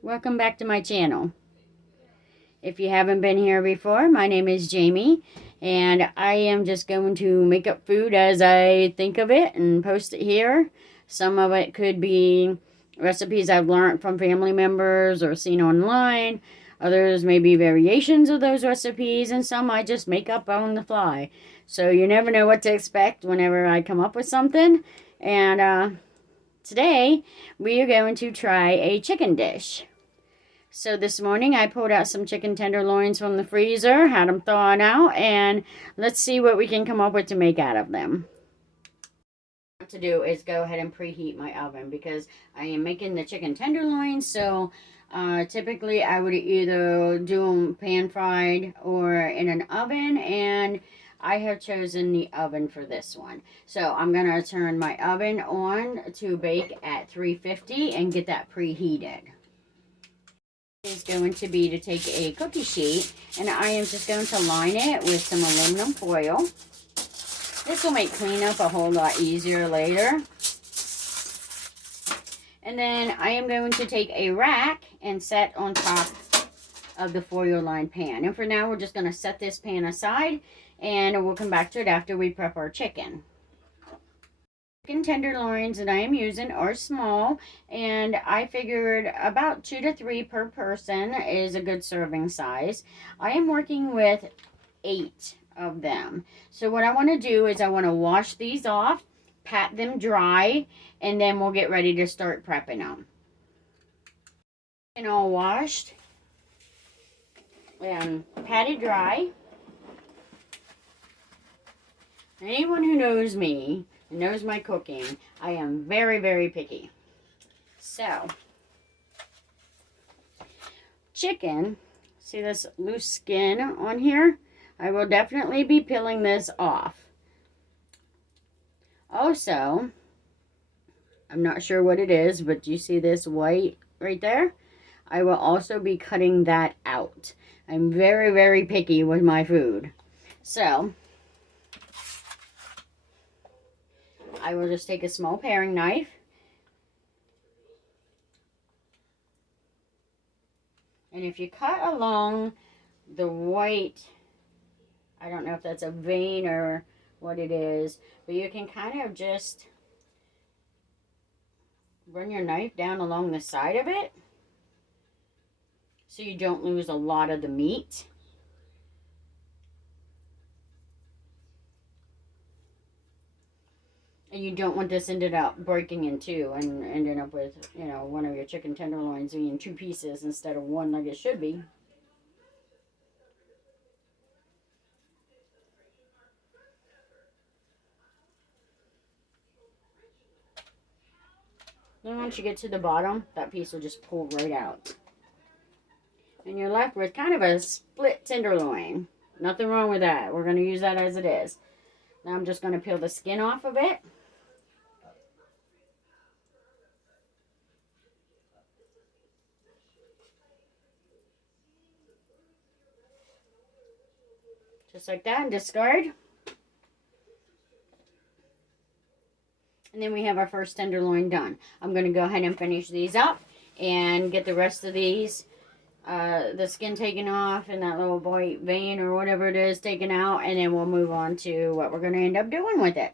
Welcome back to my channel. If you haven't been here before, my name is Jamie, and I am just going to make up food as I think of it and post it here. Some of it could be recipes I've learned from family members or seen online. Others may be variations of those recipes, and some I just make up on the fly. So you never know what to expect whenever I come up with something. And today we are going to try a chicken dish. So this morning I pulled out some chicken tenderloins from the freezer, had them thawed out, and let's see what we can come up with to make out of them. What to do is go ahead and preheat my oven because I am making the chicken tenderloins. So typically I would either do them pan fried or in an oven, and I have chosen the oven for this one. So I'm going to turn my oven on to bake at 350 and get that preheated. Is going to be to take a cookie sheet, and I am just going to line it with some aluminum foil. This will make cleanup a whole lot easier later. And then I am going to take a rack and set on top of the foil lined pan. And for now we're just going to set this pan aside, and we'll come back to it after we prep our chicken. Chicken tenderloins that I am using are small, and I figured about 2 to 3 per person is a good serving size. I am working with 8 of them. So what I want to do is I want to wash these off, pat them dry, and then we'll get ready to start prepping them. And all washed and patted dry. Anyone who knows me knows my cooking, I am very, very picky. So, chicken, see this loose skin on here? I will definitely be peeling this off. Also, I'm not sure what it is, but do you see this white right there? I will also be cutting that out. I'm very, very picky with my food. So, I will just take a small paring knife and if you cut along the white, I don't know if that's a vein or what it is, but you can kind of just run your knife down along the side of it so you don't lose a lot of the meat. And you don't want this ended up breaking in two and ending up with, you know, one of your chicken tenderloins being 2 pieces instead of one like it should be. Then once you get to the bottom, that piece will just pull right out. And you're left with kind of a split tenderloin. Nothing wrong with that. We're going to use that as it is. Now I'm just going to peel the skin off of it. Just like that, and discard. And then we have our first tenderloin done. I'm going to go ahead and finish these up and get the rest of these, the skin taken off and that little white vein or whatever it is taken out, and then we'll move on to what we're going to end up doing with it.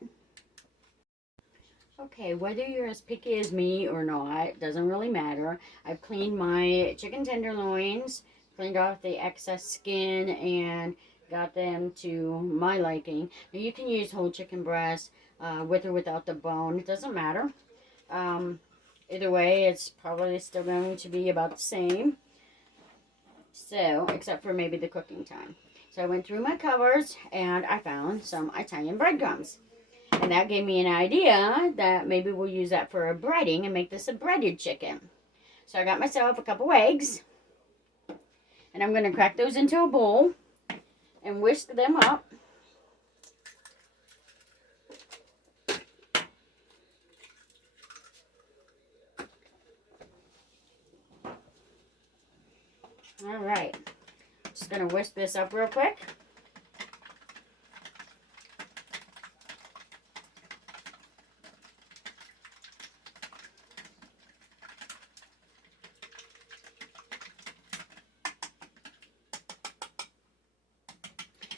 Okay, whether you're as picky as me or not, doesn't really matter. I've cleaned my chicken tenderloins, cleaned off the excess skin, and got them to my liking. Now you can use whole chicken breast with or without the bone. It doesn't matter. Either way, it's probably still going to be about the same. So, except for maybe the cooking time. So I went through my cupboards and I found some Italian breadcrumbs. And that gave me an idea that maybe we'll use that for a breading and make this a breaded chicken. So I got myself a couple eggs. And I'm going to crack those into a bowl and whisk them up. All right. Just going to whisk this up real quick.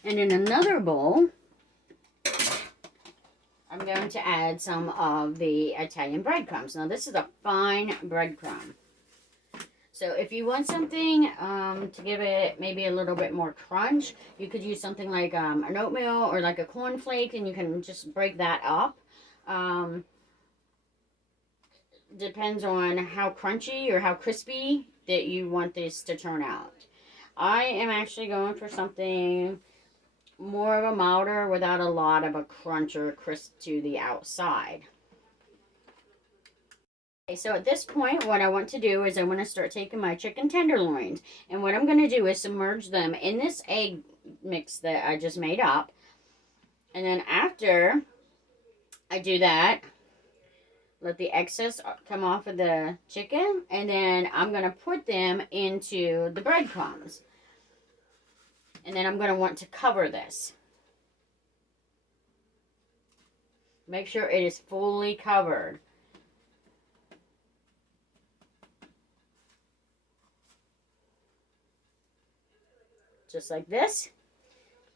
And in another bowl, I'm going to add some of the Italian breadcrumbs. Now, this is a fine breadcrumb. So if you want something to give it maybe a little bit more crunch, you could use something like an oatmeal or like a cornflake, and you can just break that up. Depends on how crunchy or how crispy that you want this to turn out. I am actually going for something more of a milder without a lot of a crunch or crisp to the outside. Okay, so at this point, what I want to do is I want to start taking my chicken tenderloins. And what I'm going to do is submerge them in this egg mix that I just made up. And then after I do that, let the excess come off of the chicken. And then I'm going to put them into the breadcrumbs. And then I'm going to want to cover this. Make sure it is fully covered. Just like this.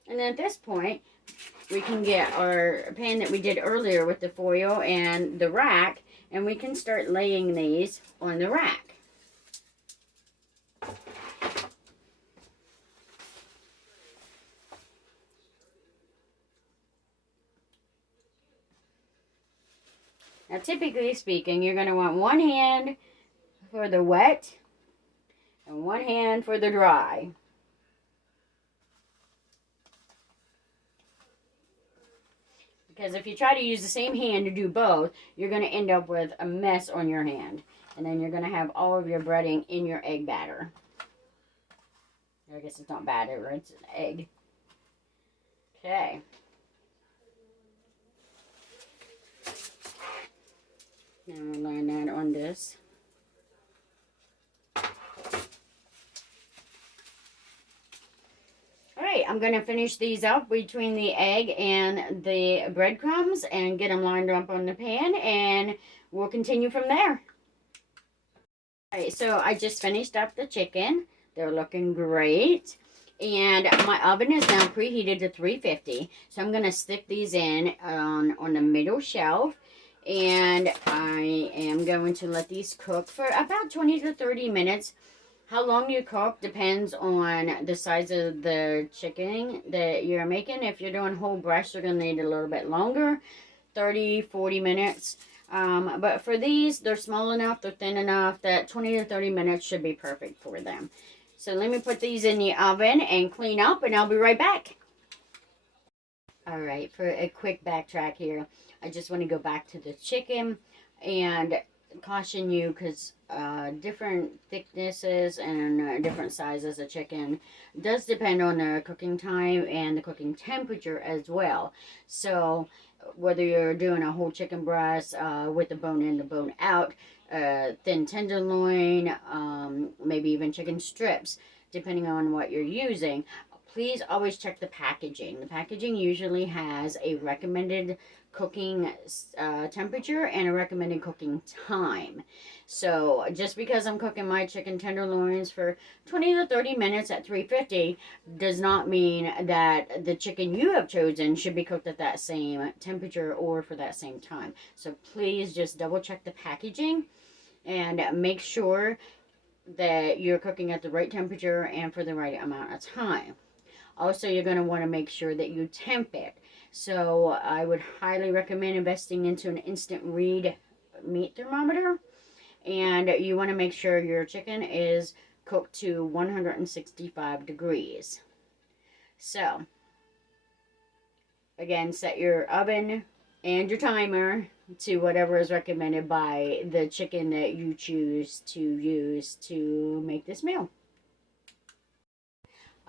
And then at this point, we can get our pan that we did earlier with the foil and the rack, and we can start laying these on the rack. Now, typically speaking, you're going to want one hand for the wet and one hand for the dry. Because if you try to use the same hand to do both, you're going to end up with a mess on your hand. And then you're going to have all of your breading in your egg batter. I guess it's not batter, it's an egg. Okay. Now we'll line that on this. Alright, I'm going to finish these up between the egg and the breadcrumbs and get them lined up on the pan, and we'll continue from there. Alright, so I just finished up the chicken. They're looking great. And my oven is now preheated to 350. So I'm going to stick these in on the middle shelf. And I am going to let these cook for about 20 to 30 minutes. How long you cook depends on the size of the chicken that you're making. If you're doing whole breast, you're going to need a little bit longer, 30, 40 minutes. But for these, they're small enough, they're thin enough that 20 to 30 minutes should be perfect for them. So let me put these in the oven and clean up, and I'll be right back. Alright, for a quick backtrack here, I just want to go back to the chicken and caution you, because different thicknesses and different sizes of chicken does depend on the cooking time and the cooking temperature as well. So whether you're doing a whole chicken breast with the bone in, the bone out, thin tenderloin, maybe even chicken strips, depending on what you're using, please always check the packaging. The packaging usually has a recommended cooking temperature and a recommended cooking time. So just because I'm cooking my chicken tenderloins for 20 to 30 minutes at 350 does not mean that the chicken you have chosen should be cooked at that same temperature or for that same time. So please just double check the packaging and make sure that you're cooking at the right temperature and for the right amount of time. Also, you're going to want to make sure that you temp it. So I would highly recommend investing into an instant read meat thermometer. And you want to make sure your chicken is cooked to 165 degrees. So, again, set your oven and your timer to whatever is recommended by the chicken that you choose to use to make this meal.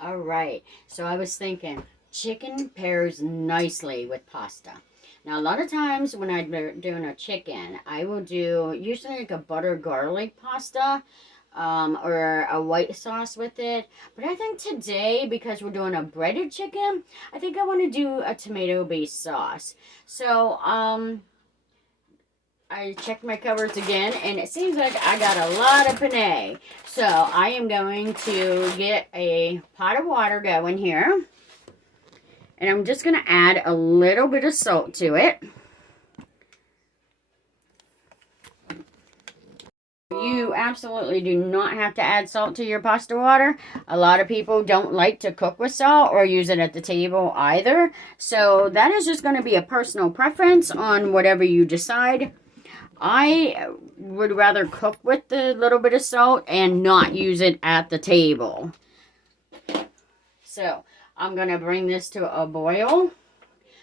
Alright, so I was thinking, chicken pairs nicely with pasta. Now, a lot of times when I'm doing a chicken, I will do usually like a butter garlic pasta or a white sauce with it. But I think today, because we're doing a breaded chicken, I think I want to do a tomato-based sauce. So, I checked my cupboards again, and it seems like I got a lot of penne. So, I am going to get a pot of water going here. And I'm just going to add a little bit of salt to it. You absolutely do not have to add salt to your pasta water. A lot of people don't like to cook with salt or use it at the table either. So that is just going to be a personal preference on whatever you decide. I would rather cook with the little bit of salt and not use it at the table. So I'm going to bring this to a boil.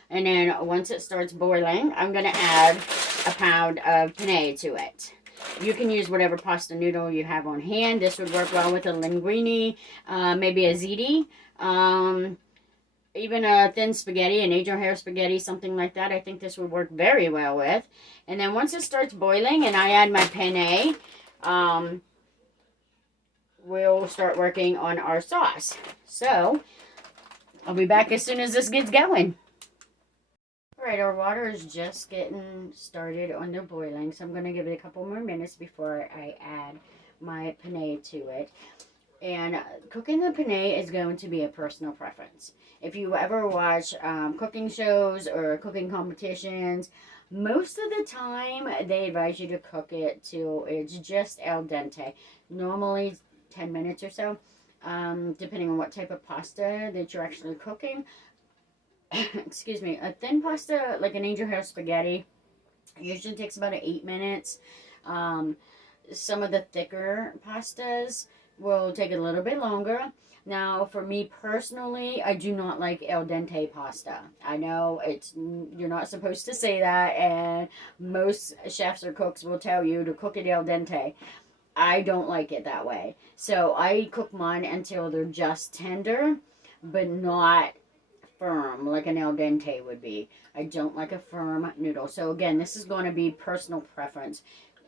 And then once it starts boiling, I'm going to add a pound of penne to it. You can use whatever pasta noodle you have on hand. This would work well with a linguine, maybe a ziti, even a thin spaghetti, an angel hair spaghetti, something like that. I think this would work very well with. And then once it starts boiling and I add my penne, we'll start working on our sauce. So I'll be back as soon as this gets going. Alright, our water is just getting started on the boiling, so I'm going to give it a couple more minutes before I add my penne to it. And cooking the penne is going to be a personal preference. If you ever watch cooking shows or cooking competitions, most of the time they advise you to cook it till it's just al dente. Normally 10 minutes or so, depending on what type of pasta that you're actually cooking. Excuse me, a thin pasta like an angel hair spaghetti usually takes about 8 minutes. Some of the thicker pastas will take a little bit longer. Now, for me personally, I do not like al dente pasta. I know you're not supposed to say that, and most chefs or cooks will tell you to cook it al dente. I don't like it that way. So I cook mine until they're just tender, but not firm like an al dente would be. I don't like a firm noodle. So again, this is going to be personal preference.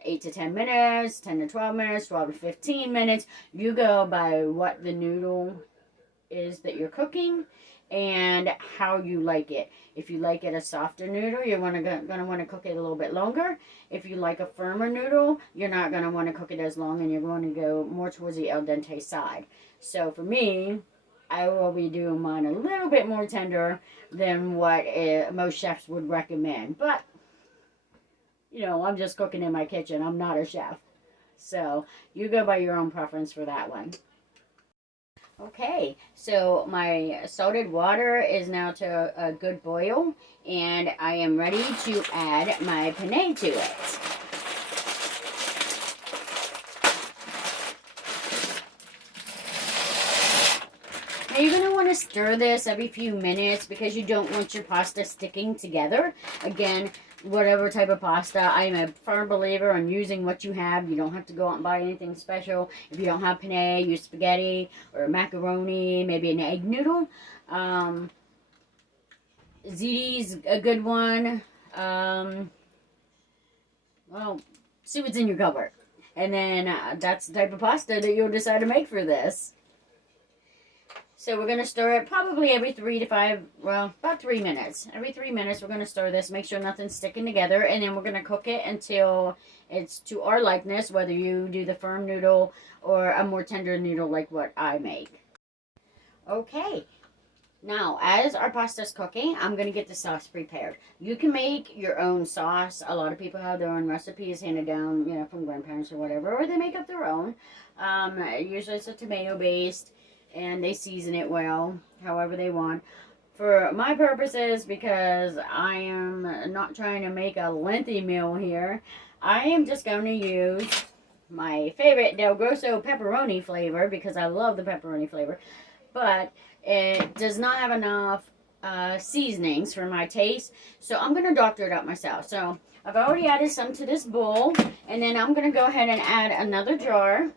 8 to 10 minutes, 10 to 12 minutes, 12 to 15 minutes. You go by what the noodle is that you're cooking and how you like it. If you like it a softer noodle, you're going to want to cook it a little bit longer. If you like a firmer noodle, you're not going to want to cook it as long, and you're going to go more towards the al dente side. So for me, I will be doing mine a little bit more tender than what most chefs would recommend. But, you know, I'm just cooking in my kitchen. I'm not a chef. So you go by your own preference for that one. Okay, so my salted water is now to a good boil, and I am ready to add my penne to it. Now you're going to want to stir this every few minutes because you don't want your pasta sticking together. Again, whatever type of pasta, I'm a firm believer on using what you have. You don't have to go out and buy anything special. If you don't have penne, use spaghetti or macaroni, maybe an egg noodle. Ziti's a good one. Well, see what's in your cupboard. And then that's the type of pasta that you'll decide to make for this. So we're going to stir it probably every 3 to 5, well, about 3 minutes. Every 3 minutes we're going to stir this, make sure nothing's sticking together, and then we're going to cook it until it's to our likeness, whether you do the firm noodle or a more tender noodle like what I make. Okay, now as our pasta's cooking, I'm going to get the sauce prepared. You can make your own sauce. A lot of people have their own recipes handed down, you know, from grandparents or whatever, or they make up their own. Usually it's a tomato-based, and they season it well, however they want. For my purposes, because I am not trying to make a lengthy meal here, I am just going to use my favorite Del Grosso pepperoni flavor, because I love the pepperoni flavor, but it does not have enough seasonings for my taste, so I'm going to doctor it up myself. So I've already added some to this bowl, and then I'm going to go ahead and add another jar.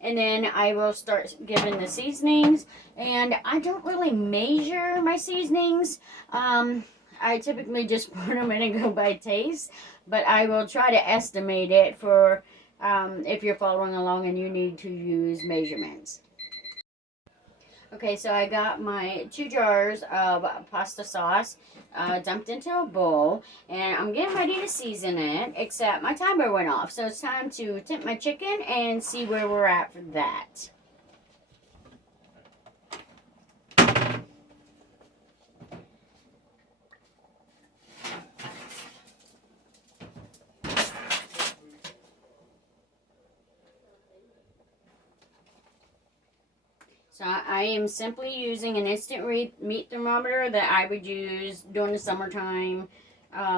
And then I will start giving the seasonings. And I don't really measure my seasonings. I typically just put them in and go by taste. But I will try to estimate it for if you're following along and you need to use measurements. Okay, so I got my 2 jars of pasta sauce dumped into a bowl, and I'm getting ready to season it, except my timer went off, so it's time to temp my chicken and see where we're at for that. So I am simply using an instant meat thermometer that I would use during the summertime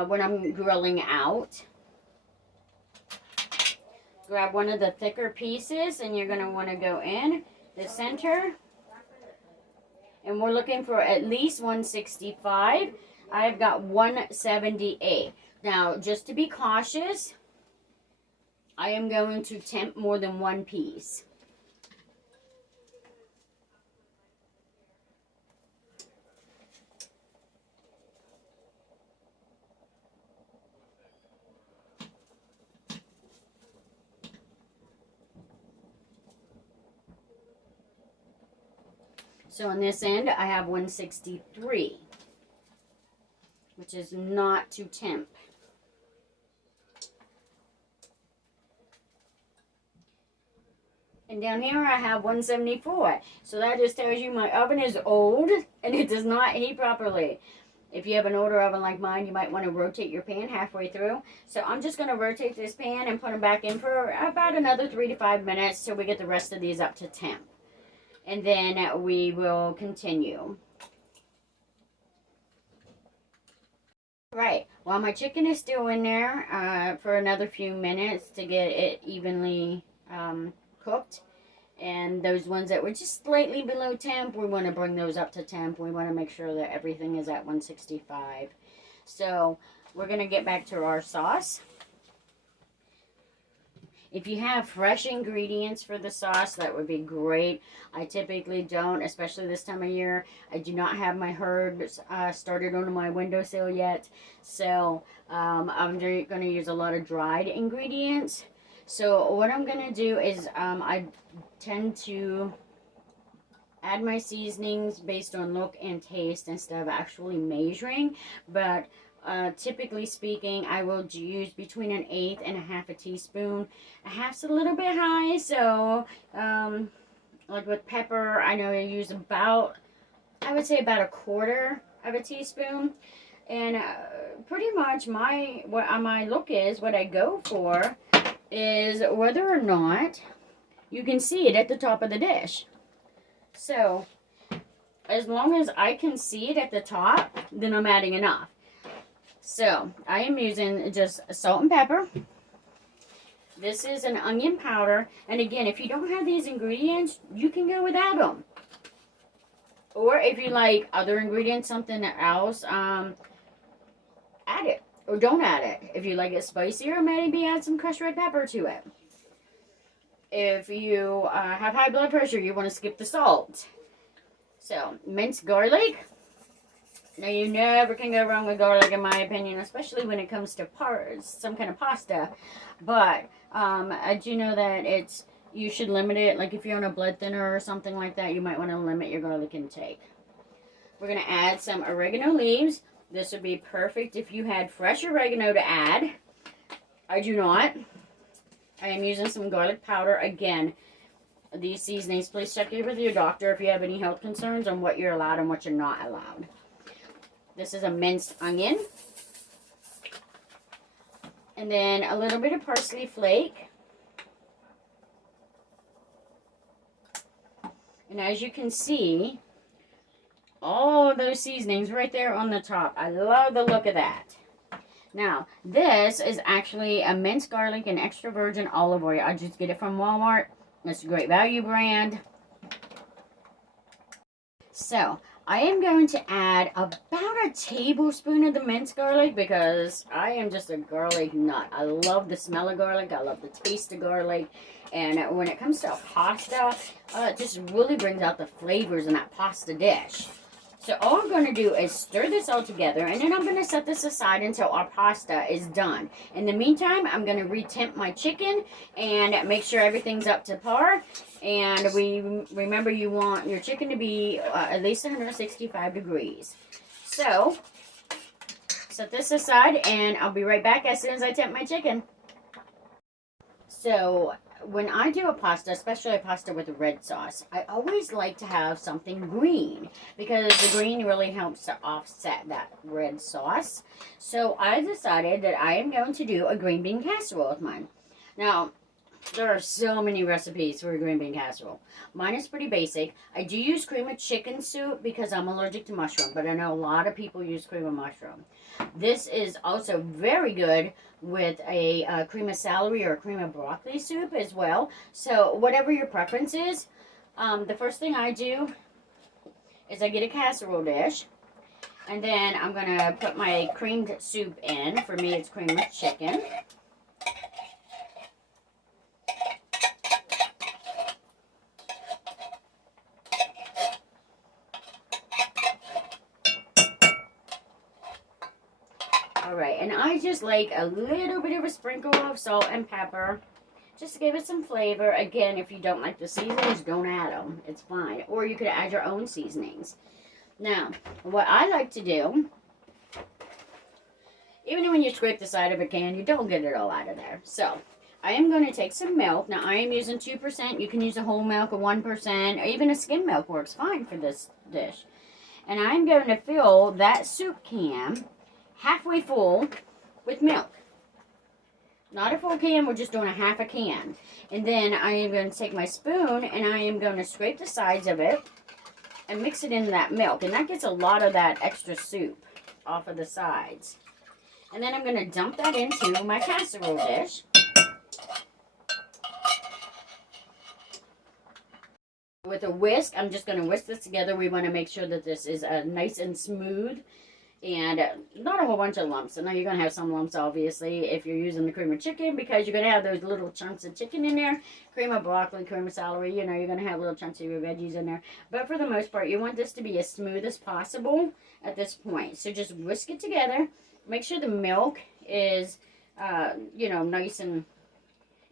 when I'm grilling out. Grab one of the thicker pieces and you're going to want to go in the center. And we're looking for at least 165. I've got 178. Now, just to be cautious, I am going to temp more than one piece. So on this end, I have 163, which is not to temp. And down here I have 174. So that just tells you my oven is old and it does not heat properly. If you have an older oven like mine, you might want to rotate your pan halfway through. So I'm just going to rotate this pan and put them back in for about another 3 to 5 minutes till we get the rest of these up to temp. And then we will continue. Right, while my chicken is still in there for another few minutes to get it evenly cooked. And those ones that were just slightly below temp, we want to bring those up to temp. We want to make sure that everything is at 165. So we're going to get back to our sauce. If you have fresh ingredients for the sauce, that would be great. I typically don't, especially this time of year. I do not have my herbs started on my windowsill yet. So I'm going to use a lot of dried ingredients. So what I'm going to do is I tend to add my seasonings based on look and taste instead of actually measuring. But typically speaking, I will use between 1/8 and 1/2 teaspoon. 1/2's a little bit high, so like with pepper, I know I use about, I would say about 1/4 teaspoon. And pretty much what my look is, what I go for is whether or not you can see it at the top of the dish. So as long as I can see it at the top, then I'm adding enough. So I am using just salt and pepper. This is an onion powder. And again, if you don't have these ingredients, you can go without them. Or if you like other ingredients, something else, add it. Or don't add it. If you like it spicier, maybe add some crushed red pepper to it. If you have high blood pressure, you want to skip the salt. So, minced garlic. Now, you never can go wrong with garlic, in my opinion, especially when it comes to some kind of pasta. But I do know that you should limit it. Like if you're on a blood thinner or something like that, you might want to limit your garlic intake. We're going to add some oregano leaves. This would be perfect if you had fresh oregano to add. I do not. I am using some garlic powder. Again, these seasonings, please check in with your doctor if you have any health concerns on what you're allowed and what you're not allowed. This is a minced onion. And then a little bit of parsley flake. And as you can see, all of those seasonings right there on the top. I love the look of that. Now, this is actually a minced garlic and extra virgin olive oil. I just get it from Walmart. It's a great value brand. So, I am going to add about a tablespoon of the minced garlic because I am just a garlic nut. I love the smell of garlic. I love the taste of garlic. And when it comes to pasta, it just really brings out the flavors in that pasta dish. So all I'm going to do is stir this all together, and then I'm going to set this aside until our pasta is done. In the meantime, I'm going to retemp my chicken and make sure everything's up to par. And remember, you want your chicken to be at least 165 degrees. So set this aside, and I'll be right back as soon as I temp my chicken. So when I do a pasta, especially a pasta with a red sauce, I always like to have something green because the green really helps to offset that red sauce. So I decided that I am going to do a green bean casserole with mine. Now, There are so many recipes for a green bean casserole. Mine is pretty basic. I do use cream of chicken soup because I'm allergic to mushroom, but I know a lot of people use cream of mushroom. This is also very good with a cream of celery or cream of broccoli soup as well. So whatever your preference is, the first thing I do is I get a casserole dish. And then I'm going to put my creamed soup in. For me, it's cream of chicken. Alright, and I just like a little bit of a sprinkle of salt and pepper. Just to give it some flavor. Again, if you don't like the seasonings, don't add them. It's fine. Or you could add your own seasonings. Now, what I like to do, even when you scrape the side of a can, you don't get it all out of there. So, I am going to take some milk. Now, I am using 2%. You can use a whole milk, a 1%, or even a skim milk works fine for this dish. And I'm going to fill that soup can halfway full with milk. Not a full can, we're just doing a half a can. And then I am going to take my spoon and I am going to scrape the sides of it and mix it into that milk. And that gets a lot of that extra soup off of the sides. And then I'm going to dump that into my casserole dish. With a whisk, I'm just going to whisk this together. We want to make sure that this is nice and smooth. And not a whole bunch of lumps. I know you're going to have some lumps, obviously, if you're using the cream of chicken, because you're going to have those little chunks of chicken in there. Cream of broccoli, cream of celery, you know, you're going to have little chunks of your veggies in there. But for the most part, you want this to be as smooth as possible at this point. So just whisk it together. Make sure the milk is, you know, nice and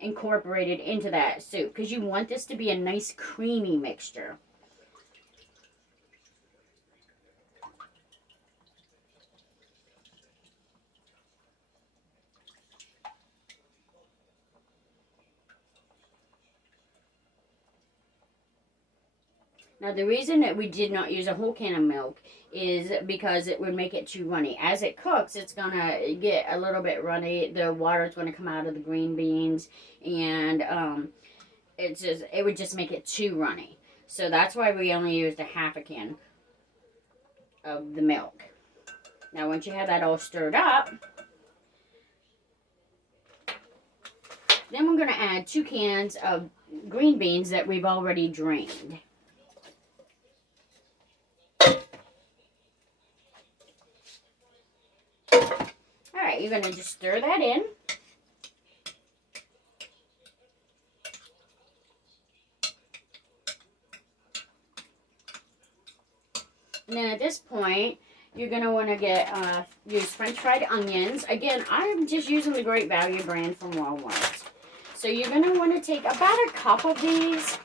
incorporated into that soup, because you want this to be a nice creamy mixture. Now, the reason that we did not use a whole can of milk is because it would make it too runny. As it cooks, it's going to get a little bit runny. The water is going to come out of the green beans, and it would just make it too runny. So that's why we only used a half a can of the milk. Now, once you have that all stirred up, then we're going to add 2 cans of green beans that we've already drained. Alright, you're going to just stir that in. And then at this point, you're going to want to use French fried onions. Again, I'm just using the Great Value brand from Walmart. So you're going to want to take about a cup of these.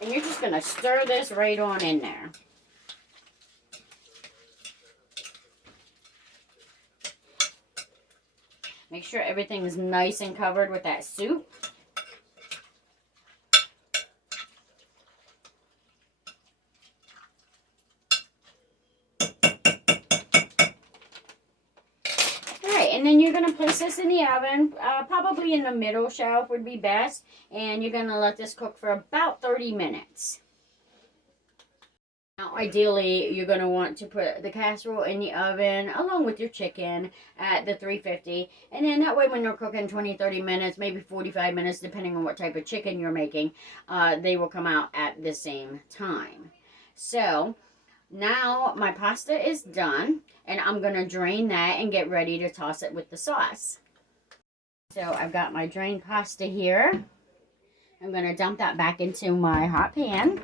And you're just going to stir this right on in there. Make sure everything is nice and covered with that soup. Alright, and then you're going to place this in the oven. Probably in the middle shelf would be best. And you're going to let this cook for about 30 minutes. Now, ideally, you're going to want to put the casserole in the oven along with your chicken at the 350. And then that way when they're cooking 20-30 minutes, maybe 45 minutes, depending on what type of chicken you're making, they will come out at the same time. So, now my pasta is done. And I'm going to drain that and get ready to toss it with the sauce. So, I've got my drained pasta here. I'm going to dump that back into my hot pan.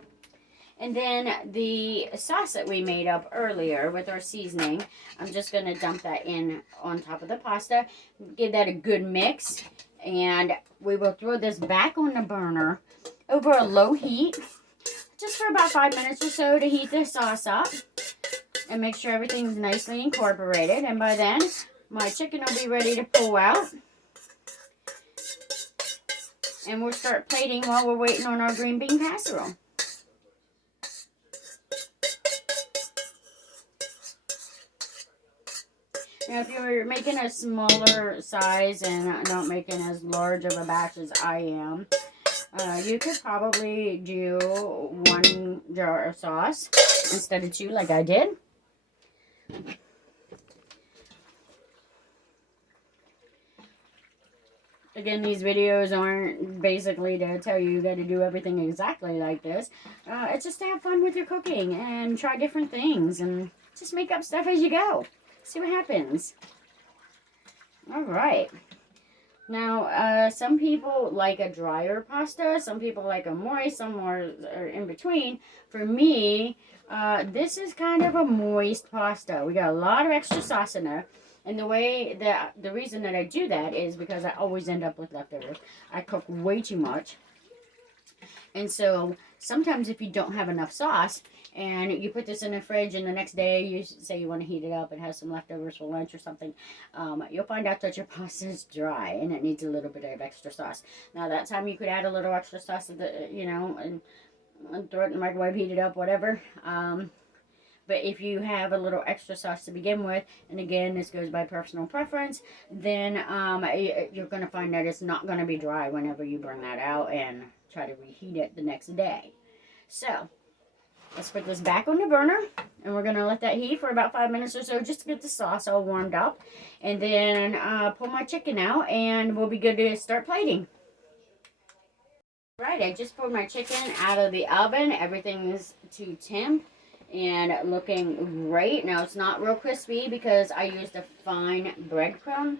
And then the sauce that we made up earlier with our seasoning, I'm just going to dump that in on top of the pasta. Give that a good mix. And we will throw this back on the burner over a low heat. Just for about 5 minutes or so to heat the sauce up. And make sure everything's nicely incorporated. And by then, my chicken will be ready to pull out. And we'll start plating while we're waiting on our green bean casserole. Now, if you're making a smaller size and not making as large of a batch as I am, you could probably do 1 jar of sauce instead of 2 like I did. Again, these videos aren't basically to tell you got to do everything exactly like this. It's just to have fun with your cooking and try different things and just make up stuff as you go. See what happens. All right. Now, some people like a drier pasta. Some people like a moist. Some more are in between. For me, this is kind of a moist pasta. We got a lot of extra sauce in there. And the reason that I do that is because I always end up with leftovers. I cook way too much. And so sometimes if you don't have enough sauce and you put this in the fridge and the next day you say you want to heat it up and have some leftovers for lunch or something, you'll find out that your pasta is dry and it needs a little bit of extra sauce. Now that time you could add a little extra sauce to the, and throw it in the microwave, heat it up, whatever. But if you have a little extra sauce to begin with, and again, this goes by personal preference, then you're going to find that it's not going to be dry whenever you bring that out and try to reheat it the next day. So, let's put this back on the burner, and we're going to let that heat for about 5 minutes or so just to get the sauce all warmed up. And then pull my chicken out, and we'll be good to start plating. Right, I just pulled my chicken out of the oven. Everything is to temp and looking great. Now, it's not real crispy because I used a fine breadcrumb.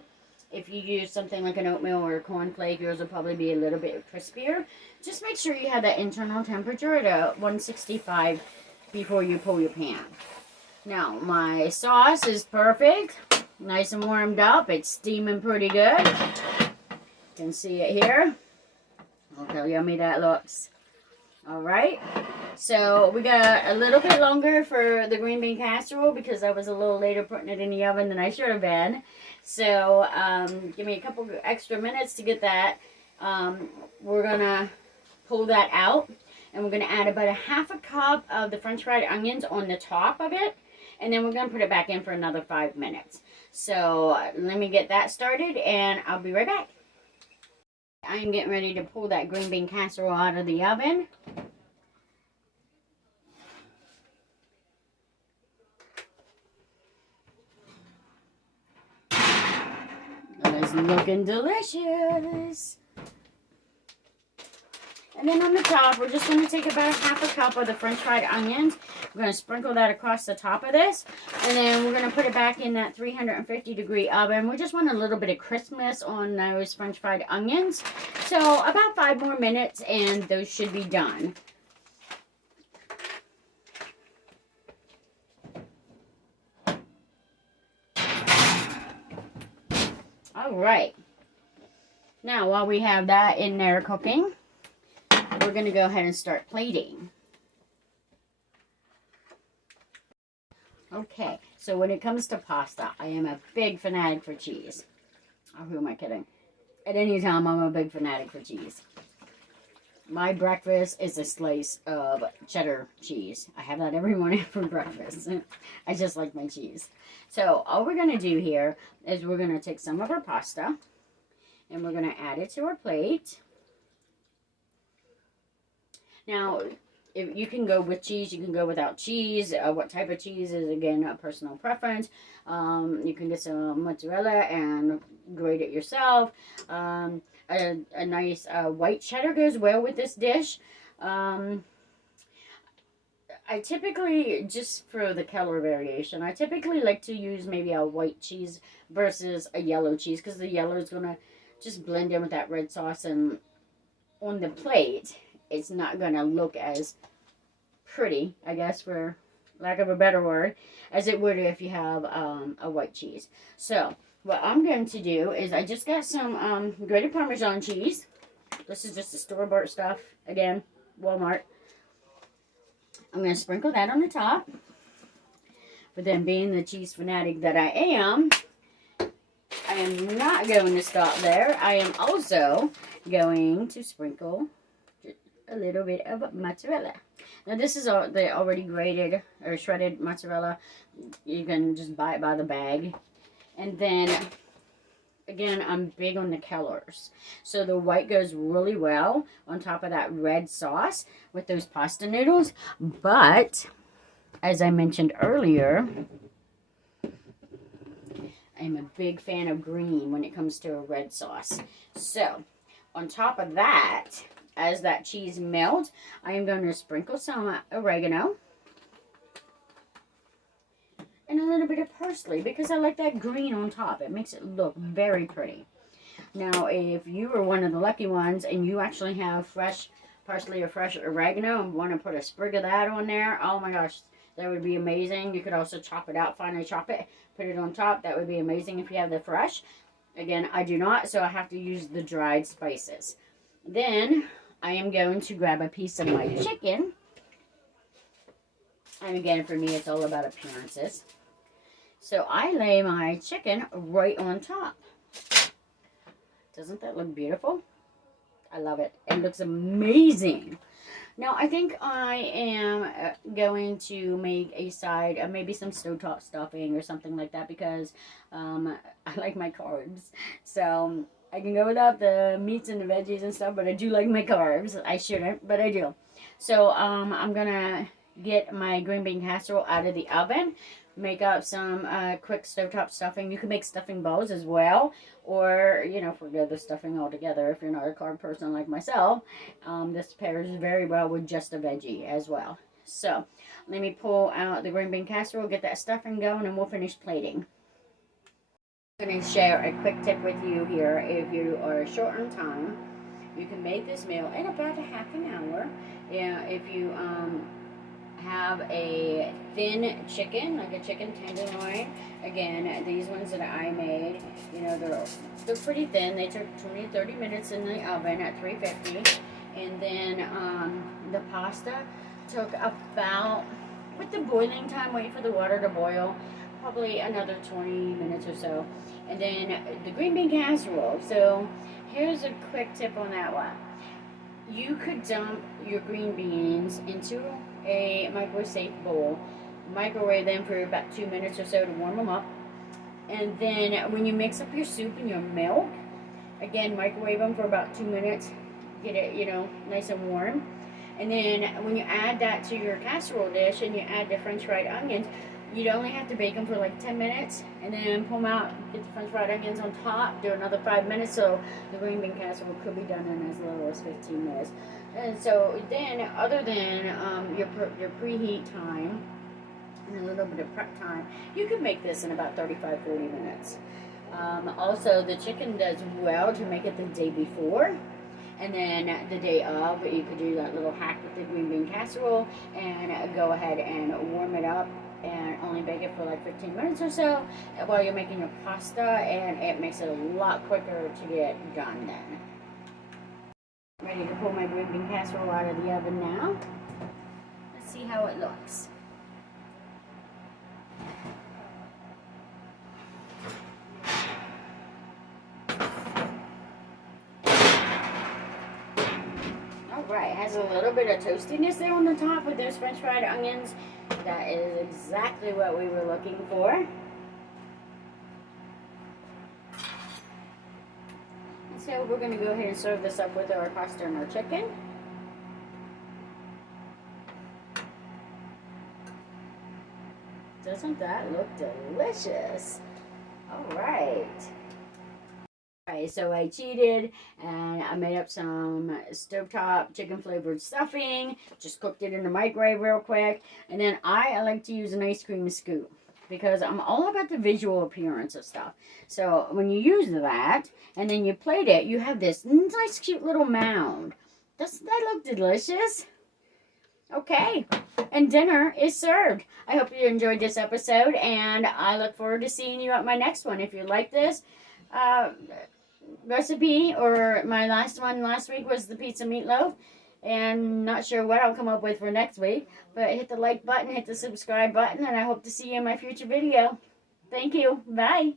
If you use something like an oatmeal or a cornflake, yours will probably be a little bit crispier. Just make sure you have that internal temperature at 165 before you pull your pan. Now, my sauce is perfect. Nice and warmed up. It's steaming pretty good. You can see it here. Look how yummy that looks. Alright, so we got a little bit longer for the green bean casserole because I was a little later putting it in the oven than I should have been. So, give me a couple extra minutes to get that. We're going to pull that out, and we're going to add about a half a cup of the french fried onions on the top of it, and then we're going to put it back in for another 5 minutes. So, let me get that started, and I'll be right back. I'm getting ready to pull that green bean casserole out of the oven. It's looking delicious. And then on the top, we're just going to take about a half a cup of the french fried onions. We're going to sprinkle that across the top of this. And then we're going to put it back in that 350-degree oven. We just want a little bit of crispness on those french fried onions. So about 5 more minutes and those should be done. All right. Now, while we have that in there cooking, we're going to go ahead and start plating. Okay, so when it comes to pasta, I am a big fanatic for cheese. Oh, who am I kidding? At any time, I'm a big fanatic for cheese. My breakfast is a slice of cheddar cheese. I have that every morning for breakfast. I just like my cheese. So all we're going to do here is we're going to take some of our pasta and we're going to add it to our plate. Now, if you can go with cheese, you can go without cheese. What type of cheese is, again, a personal preference. You can get some mozzarella and grate it yourself. A nice white cheddar goes well with this dish. I typically, just for the color variation, I typically like to use maybe a white cheese versus a yellow cheese because the yellow is going to just blend in with that red sauce, and on the plate it's not going to look as pretty, I guess, for lack of a better word, as it would if you have a white cheese. So what I'm going to do is I just got some grated Parmesan cheese. This is just the store-bought stuff, again, Walmart. I'm going to sprinkle that on the top. But then, being the cheese fanatic that I am not going to stop there. I am also going to sprinkle a little bit of mozzarella. Now, this is the already grated or shredded mozzarella. You can just buy it by the bag. And then, again, I'm big on the colors. So the white goes really well on top of that red sauce with those pasta noodles. But, as I mentioned earlier, I'm a big fan of green when it comes to a red sauce. So, on top of that, as that cheese melts, I am going to sprinkle some oregano and a little bit of parsley because I like that green on top. It makes it look very pretty. Now, if you are one of the lucky ones and you actually have fresh parsley or fresh oregano and want to put a sprig of that on there, oh my gosh, that would be amazing. You could also chop it out, finely chop it, put it on top. That would be amazing if you have the fresh. Again, I do not, so I have to use the dried spices. Then, I am going to grab a piece of my chicken. And again, for me, it's all about appearances. So, I lay my chicken right on top. Doesn't that look beautiful? I love it. It looks amazing. Now, I think I am going to make a side, maybe some stovetop stuffing or something like that because I like my carbs. So, I can go without the meats and the veggies and stuff, but I do like my carbs. I shouldn't, but I do. So, I'm going to get my green bean casserole out of the oven. Make up some quick stovetop stuffing. You can make stuffing balls as well, or, you know, forget the stuffing altogether if you're not a carb person like myself. This pairs very well with just a veggie as well. So, let me pull out the green bean casserole, get that stuffing going, and we'll finish plating. I'm going to share a quick tip with you here. If you are short on time, you can make this meal in about a half an hour. Yeah, if you have a thin chicken, like a chicken tenderloin. Again, these ones that I made, you know, they're pretty thin. They took 20 to 30 minutes in the oven at 350. And then the pasta took about, with the boiling time, wait for the water to boil, probably another 20 minutes or so. And then the green bean casserole. So here's a quick tip on that one. You could dump your green beans into a microwave-safe bowl, microwave them for about 2 minutes or so to warm them up, and then when you mix up your soup and your milk, again, microwave them for about 2 minutes, get it, you know, nice and warm, and then when you add that to your casserole dish and you add the french fried onions, you'd only have to bake them for like 10 minutes, and then pull them out, get the french fried onions on top, do another 5 minutes, so the green bean casserole could be done in as little as 15 minutes. And so then, other than your preheat time and a little bit of prep time, you could make this in about 35-40 minutes. Also, the chicken does well to make it the day before. And then the day of, you could do that little hack with the green bean casserole and go ahead and warm it up and only bake it for like 15 minutes or so while you're making your pasta, and it makes it a lot quicker to get done then. Ready to pull my green bean casserole out of the oven now. Let's see how it looks. Alright, has a little bit of toastiness there on the top with those french fried onions. That is exactly what we were looking for. So we're going to go ahead and serve this up with our pasta and our chicken. Doesn't that look delicious? Alright. Alright, so I cheated and I made up some stovetop chicken flavored stuffing. Just cooked it in the microwave real quick. And then I like to use an ice cream scoop, because I'm all about the visual appearance of stuff. So when you use that and then you plate it, you have this nice cute little mound. Doesn't that look delicious? Okay, and dinner is served. I hope you enjoyed this episode, and I look forward to seeing you at my next one. If you like this recipe, or my last one last week was the pizza meatloaf, and not sure what I'll come up with for next week, but hit the like button, hit the subscribe button, and I hope to see you in my future video. Thank you. Bye.